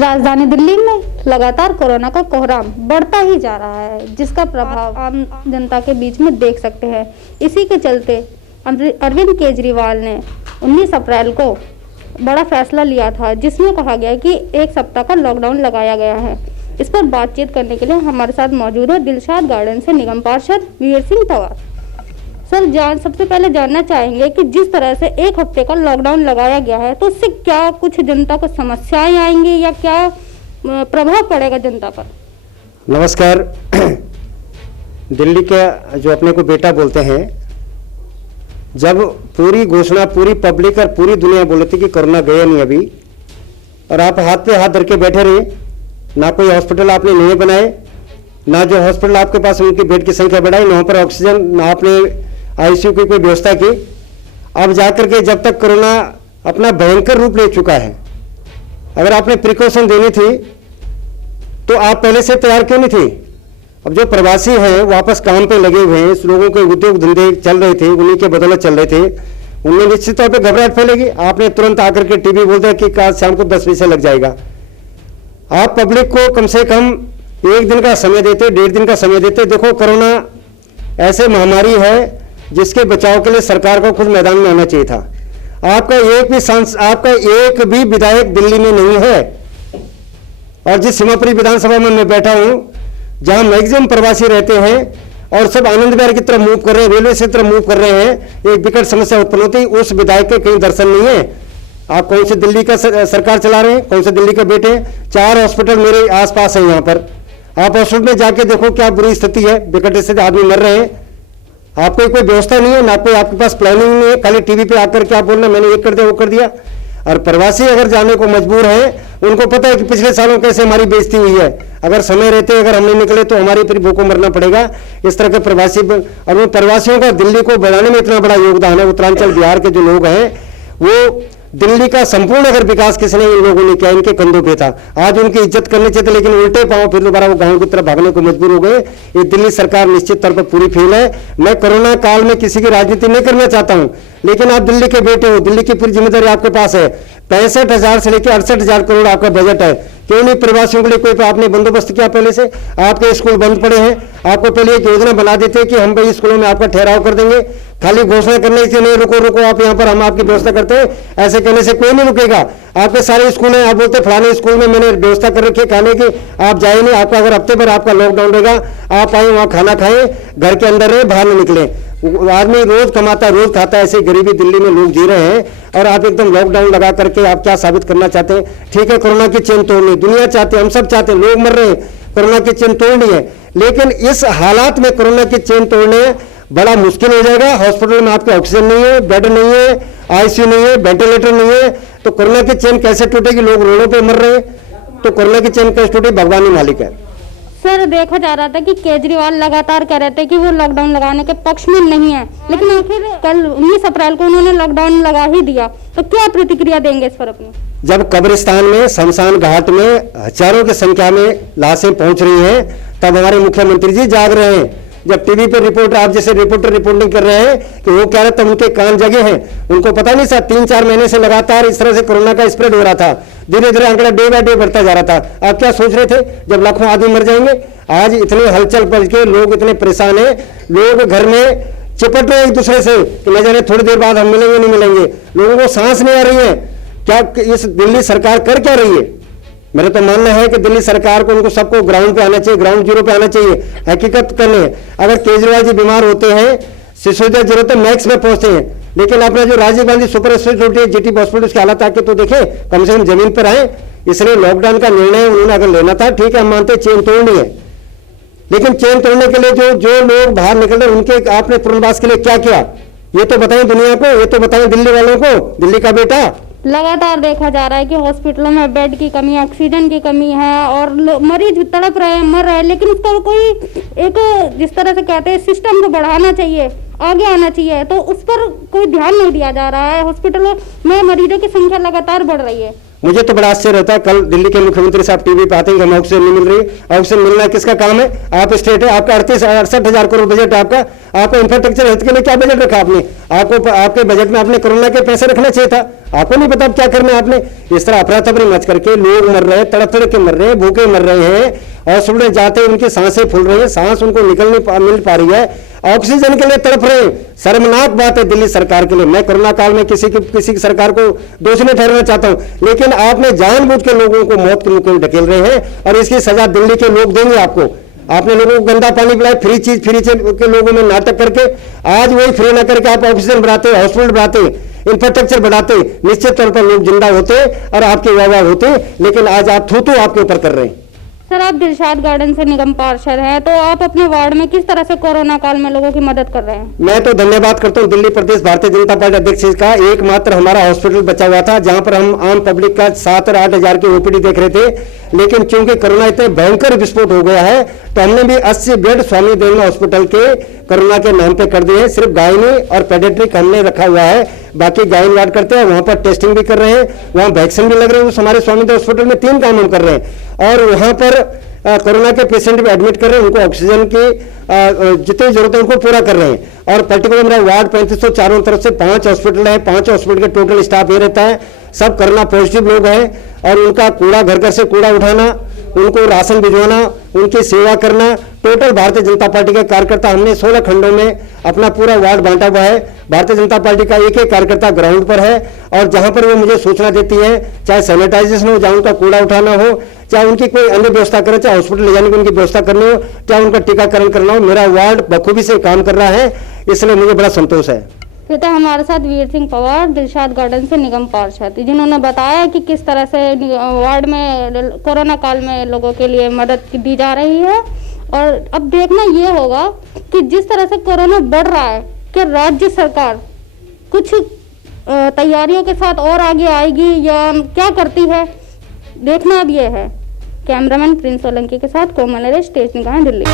राजधानी दिल्ली में लगातार कोरोना का कोहराम बढ़ता ही जा रहा है, जिसका प्रभाव आम जनता के बीच में देख सकते हैं। इसी के चलते अरविंद केजरीवाल ने 19 अप्रैल को बड़ा फैसला लिया था, जिसमें कहा गया कि 1 सप्ताह का लॉकडाउन लगाया गया है। इस पर बातचीत करने के लिए हमारे साथ मौजूद है दिलशाद गार्डन से निगम पार्षद वीर सिंह तंवर। सर, सबसे पहले जानना चाहेंगे कि जिस तरह से 1 हफ्ते का लॉकडाउन लगाया गया है, तो उससे क्या कुछ जनता को समस्याएं आएंगी या क्या प्रभाव पड़ेगा जनता पर? नमस्कार। दिल्ली के जो अपने को बेटा बोलते हैं, जब पूरी घोषणा पूरी पब्लिक और पूरी दुनिया बोल रही थी कि कोरोना गया नहीं अभी, और आप हाथ पे हाथ धर के बैठे रहे, ना कोई हॉस्पिटल आपने नहीं बनाए, ना जो हॉस्पिटल आपके पास उनकी बेड की संख्या बढ़ाई, ना पर ऑक्सीजन, ना आपने आईसीयू की कोई व्यवस्था की। अब जाकर के जब तक कोरोना अपना भयंकर रूप ले चुका है, अगर आपने प्रिकॉशन देनी थी तो आप पहले से तैयार क्यों नहीं थे? अब जो प्रवासी हैं वापस काम पे लगे हुए हैं, इस लोगों के उद्योग धंधे चल रहे थे, उन्हीं के बदौलत चल रहे थे, उनमें निश्चित तौर पे घबराहट फैलेगी। आपने तुरंत आकर के टीवी बोल दिया कि आज शाम को 10 बजे से लग जाएगा। आप पब्लिक को कम से कम 1 दिन का समय देते, 1.5 दिन का समय देते। देखो, कोरोना ऐसे महामारी है जिसके बचाव के लिए सरकार को खुद मैदान में आना चाहिए था। आपका एक भी विधायक दिल्ली में नहीं है, और जिस सीमापुरी विधानसभा में मैं बैठा हूं, जहां मैक्सिमम प्रवासी रहते हैं और सब आनंद विहार की तरफ मूव कर रहे हैं, रेलवे से तरफ मूव कर रहे हैं, एक विकट समस्या उत्पन्न होती है। उस विधायक के कहीं दर्शन नहीं है। आप कौन से दिल्ली का सरकार चला रहे हैं, कौन से दिल्ली के बेटे? 4 हॉस्पिटल मेरे आसपास है यहाँ पर। आप हॉस्पिटल में जाके देखो क्या बुरी स्थिति है, विकट स्थिति, आदमी मर रहे हैं। आपको कोई व्यवस्था नहीं है, ना कोई आपके पास प्लानिंग नहीं है, खाली टीवी पे आकर के आप बोलना मैंने ये कर दिया वो कर दिया। और प्रवासी अगर जाने को मजबूर है, उनको पता है कि पिछले सालों कैसे हमारी बेइज्जती हुई है। अगर समय रहते अगर हम नहीं निकले तो हमारी फिर भूखों मरना पड़ेगा। इस तरह के प्रवासी, और उन प्रवासियों का दिल्ली को बढ़ाने में इतना बड़ा योगदान है। उत्तरांचल बिहार के जो लोग हैं, वो दिल्ली का संपूर्ण अगर विकास किसने इन लोगों ने किया, इनके कंधों पे था। आज उनकी इज्जत करनी चाहिए, लेकिन उल्टे पांव फिर दोबारा वो गांव की तरफ भागने को मजबूर हो गए। ये दिल्ली सरकार निश्चित तौर पर पूरी फेल है। मैं कोरोना काल में किसी की राजनीति नहीं करना चाहता हूं, लेकिन आप दिल्ली के बेटे हो, दिल्ली की पूरी जिम्मेदारी आपके पास है। 65,000 से लेकर 68,000 करोड़ आपका बजट है। क्यों नहीं प्रवासियों के लिए कोई आपने बंदोबस्त किया? पहले से आपके स्कूल बंद पड़े हैं, आपको पहले एक योजना बना देते कि हम भाई स्कूलों में आपका ठहराव कर देंगे। खाली घोषणा करने से नहीं, रुको रुको आप यहाँ पर, हम आपकी व्यवस्था करते हैं, ऐसे कहने से कोई नहीं रुकेगा। आपके सारे स्कूल हैं, आप बोलते फलाने स्कूल में मैंने व्यवस्था कर रखी है खाने की, आप जाए नहीं। आपका अगर हफ्ते भर आपका लॉकडाउन रहेगा, आप आए वहाँ खाना खाएं, घर के अंदर रहे, बाहर न निकले। आदमी रोज कमाता है, रोज खाता है, ऐसे गरीबी दिल्ली में लोग जी रहे हैं। और आप एकदम लॉकडाउन लगा करके आप क्या साबित करना चाहते हैं? ठीक है, कोरोना की चेन तोड़नी दुनिया चाहते हैं, हम सब चाहते हैं, लोग मर रहे हैं, कोरोना की चेन तोड़नी है। लेकिन इस हालात में कोरोना की चेन तोड़ने बड़ा मुश्किल हो जाएगा। हॉस्पिटल में आपके ऑक्सीजन नहीं है, बेड नहीं है, आईसीयू नहीं है, वेंटिलेटर नहीं है, तो कोरोना की चेन कैसे टूटेगी? लोग रोडों पे मर रहे हैं, तो कोरोना की चेन कैसे टूटी? भगवान ही मालिक है। सर, देखा जा रहा था कि केजरीवाल लगातार कह रहे थे कि वो लॉकडाउन लगाने के पक्ष में नहीं है, लेकिन आखिर कल 19 अप्रैल को उन्होंने लॉकडाउन लगा ही दिया, तो क्या प्रतिक्रिया देंगे इस पर अपनी? जब कब्रिस्तान में, शमशान घाट में हजारों की संख्या में लाशें पहुंच रही हैं, तब हमारे मुख्यमंत्री जी जाग रहे हैं। जब टीवी पे रिपोर्टर, आप जैसे रिपोर्टर रिपोर्टिंग कर रहे हैं कि वो कह रहे, तब उनके कान जगे हैं। उनको पता नहीं था 3-4 महीने से लगातार इस तरह से कोरोना का स्प्रेड हो रहा था, धीरे धीरे आंकड़ा डे बाय डे बढ़ता जा रहा था। आप क्या सोच रहे थे जब लाखों आदमी मर जाएंगे? आज इतने हलचल पड़ के लोग इतने परेशान हैं, लोग घर में चिपट रहे एक दूसरे से कि न जाने थोड़ी देर बाद हम मिलेंगे नहीं मिलेंगे। लोगों को सांस नहीं आ रही है। क्या इस दिल्ली सरकार कर क्या रही है? मेरा तो मानना है कि दिल्ली सरकार को, उनको सबको ग्राउंड पे आना चाहिए, ग्राउंड जीरो पे आना चाहिए, हकीकत करने। अगर केजरीवाल जी बीमार होते हैं, सिसोदिया जरूरत मैक्स में पहुंचते हैं, लेकिन अपना जो Rajiv Gandhi super speciality GT hospital, उसकी हालत आके तो देखें, कम से कम जमीन पर आए। इसलिए लॉकडाउन का निर्णय उन्होंने अगर लेना था, ठीक है, हम मानते चेन तोड़नी है, लेकिन चेन तोड़ने के लिए जो लोग बाहर निकल रहे हैं, उनके आपने पुनर्वास के लिए क्या किया? ये तो बताएं दुनिया को, ये तो बताएं दिल्ली वालों को, दिल्ली का बेटा। लगातार देखा जा रहा है कि हॉस्पिटलों में बेड की कमी, ऑक्सीजन की कमी है, और मरीज तड़प रहे हैं, मर रहे हैं, लेकिन उसका कोई एक, जिस तरह से कहते हैं, सिस्टम को बढ़ाना चाहिए, आगे आना चाहिए, तो उस पर कोई ध्यान नहीं दिया जा रहा है। हॉस्पिटलों में मरीजों की संख्या लगातार बढ़ रही है। मुझे तो बड़ा आश्चर्य होता है, कल दिल्ली के मुख्यमंत्री साहब टीवी पे आते हैं कि हमें ऑक्सीजन नहीं मिल रही। ऑक्सीजन मिलना किसका काम है? आप स्टेट है, आपका 68,000 करोड़ बजट है आपका इंफ्रास्ट्रक्चर हेल्थ के लिए क्या बजट रखा आपने? आपके बजट में आपने कोरोना के पैसे रखना चाहिए था। आपको नहीं पता क्या करना है आपने? इस तरह अफरा तफरी मच करके लोग मर रहे हैं, तड़प तड़प के मर रहे हैं, भूखे मर रहे हैं, हॉस्पिटल में जाते हैं उनकी सांसें फूल रही है, सांस उनको मिल पा रही है, ऑक्सीजन के लिए तड़प रहे हैं। शर्मनाक बात है दिल्ली सरकार के लिए। मैं कोरोना काल में किसी की सरकार को दोषी नहीं ठहराना चाहता हूं, लेकिन आपने जानबूझ के लोगों को मौत के मुंह में ढकेल रहे हैं और इसकी सजा दिल्ली के लोग देंगे आपको। आपने लोगों को गंदा पानी पिलाया, फ्री चीज के लोगों में नाटक करके, आज वही फ्री ना करके आप ऑक्सीजन बढ़ाते, हॉस्पिटल बढ़ाते, इंफ्रास्ट्रक्चर बढ़ाते, निश्चित तौर पर लोग जिंदा होते और आपके वाह वाह होते, लेकिन आज आप थू आपके ऊपर कर रहे हैं। सर, आप दिलशाद गार्डन से निगम पार्षद हैं, तो आप अपने वार्ड में किस तरह से कोरोना काल में लोगों की मदद कर रहे हैं? मैं तो धन्यवाद करता हूं दिल्ली प्रदेश भारतीय जनता पार्टी अध्यक्ष का। एकमात्र हमारा हॉस्पिटल बचा हुआ था जहां पर हम आम पब्लिक का 7 और 8 हजार की ओपीडी देख रहे थे, लेकिन चूंकि कोरोना इतने भयंकर विस्फोट हो गया है तो हमने भी 80 बेड स्वामी देव हॉस्पिटल के कोरोना के नाम पे कर दिए हैं। सिर्फ गायनी और पेडियाट्रिक हमने रखा हुआ है, बाकी गायन वार्ड करते हैं, वहां पर टेस्टिंग भी कर रहे हैं, वहां वैक्सीन भी लग रहे हैं। उस हमारे स्वामी देव हॉस्पिटल में 3 काम हम कर रहे हैं और वहां पर कोरोना के पेशेंट भी एडमिट कर रहे हैं, उनको ऑक्सीजन की जितनी जरूरत है उनको पूरा कर रहे हैं। और पर्टिकुलर मेरा वार्ड 3500 चारों तरफ से 5 हॉस्पिटल है, 5 हॉस्पिटल के टोटल स्टाफ ये रहता है, सब कोरोना पॉजिटिव लोग हैं और उनका कूड़ा घर घर से कूड़ा उठाना, उनको राशन भिजवाना, उनकी सेवा करना, टोटल भारतीय जनता पार्टी के कार्यकर्ता हमने 16 खंडों में अपना पूरा वार्ड बांटा हुआ है। भारतीय जनता पार्टी का एक एक कार्यकर्ता ग्राउंड पर है और जहां पर वो मुझे सूचना देती है, चाहे सैनिटाइजेशन हो, चाहे उनका कूड़ा उठाना हो, चाहे उनकी कोई अन्य व्यवस्था करे, चाहे हॉस्पिटल ले जाने की उनकी व्यवस्था करनी हो, चाहे उनका टीकाकरण करना हो, मेरा वार्ड बखूबी से काम कर रहा है, इसलिए मुझे बड़ा संतोष है। फिर तो हमारे साथ वीर सिंह पवार, दिलशाद गार्डन से निगम पार्षद, जिन्होंने बताया कि किस तरह से वार्ड में कोरोना काल में लोगों के लिए मदद दी जा रही है। और अब देखना ये होगा कि जिस तरह से कोरोना बढ़ रहा है, कि राज्य सरकार कुछ तैयारियों के साथ और आगे आएगी या क्या करती है, देखना अब ये है। कैमरामैन प्रिंस सोलंकी के साथ कोमल नरेश, तेज निगाहें, दिल्ली।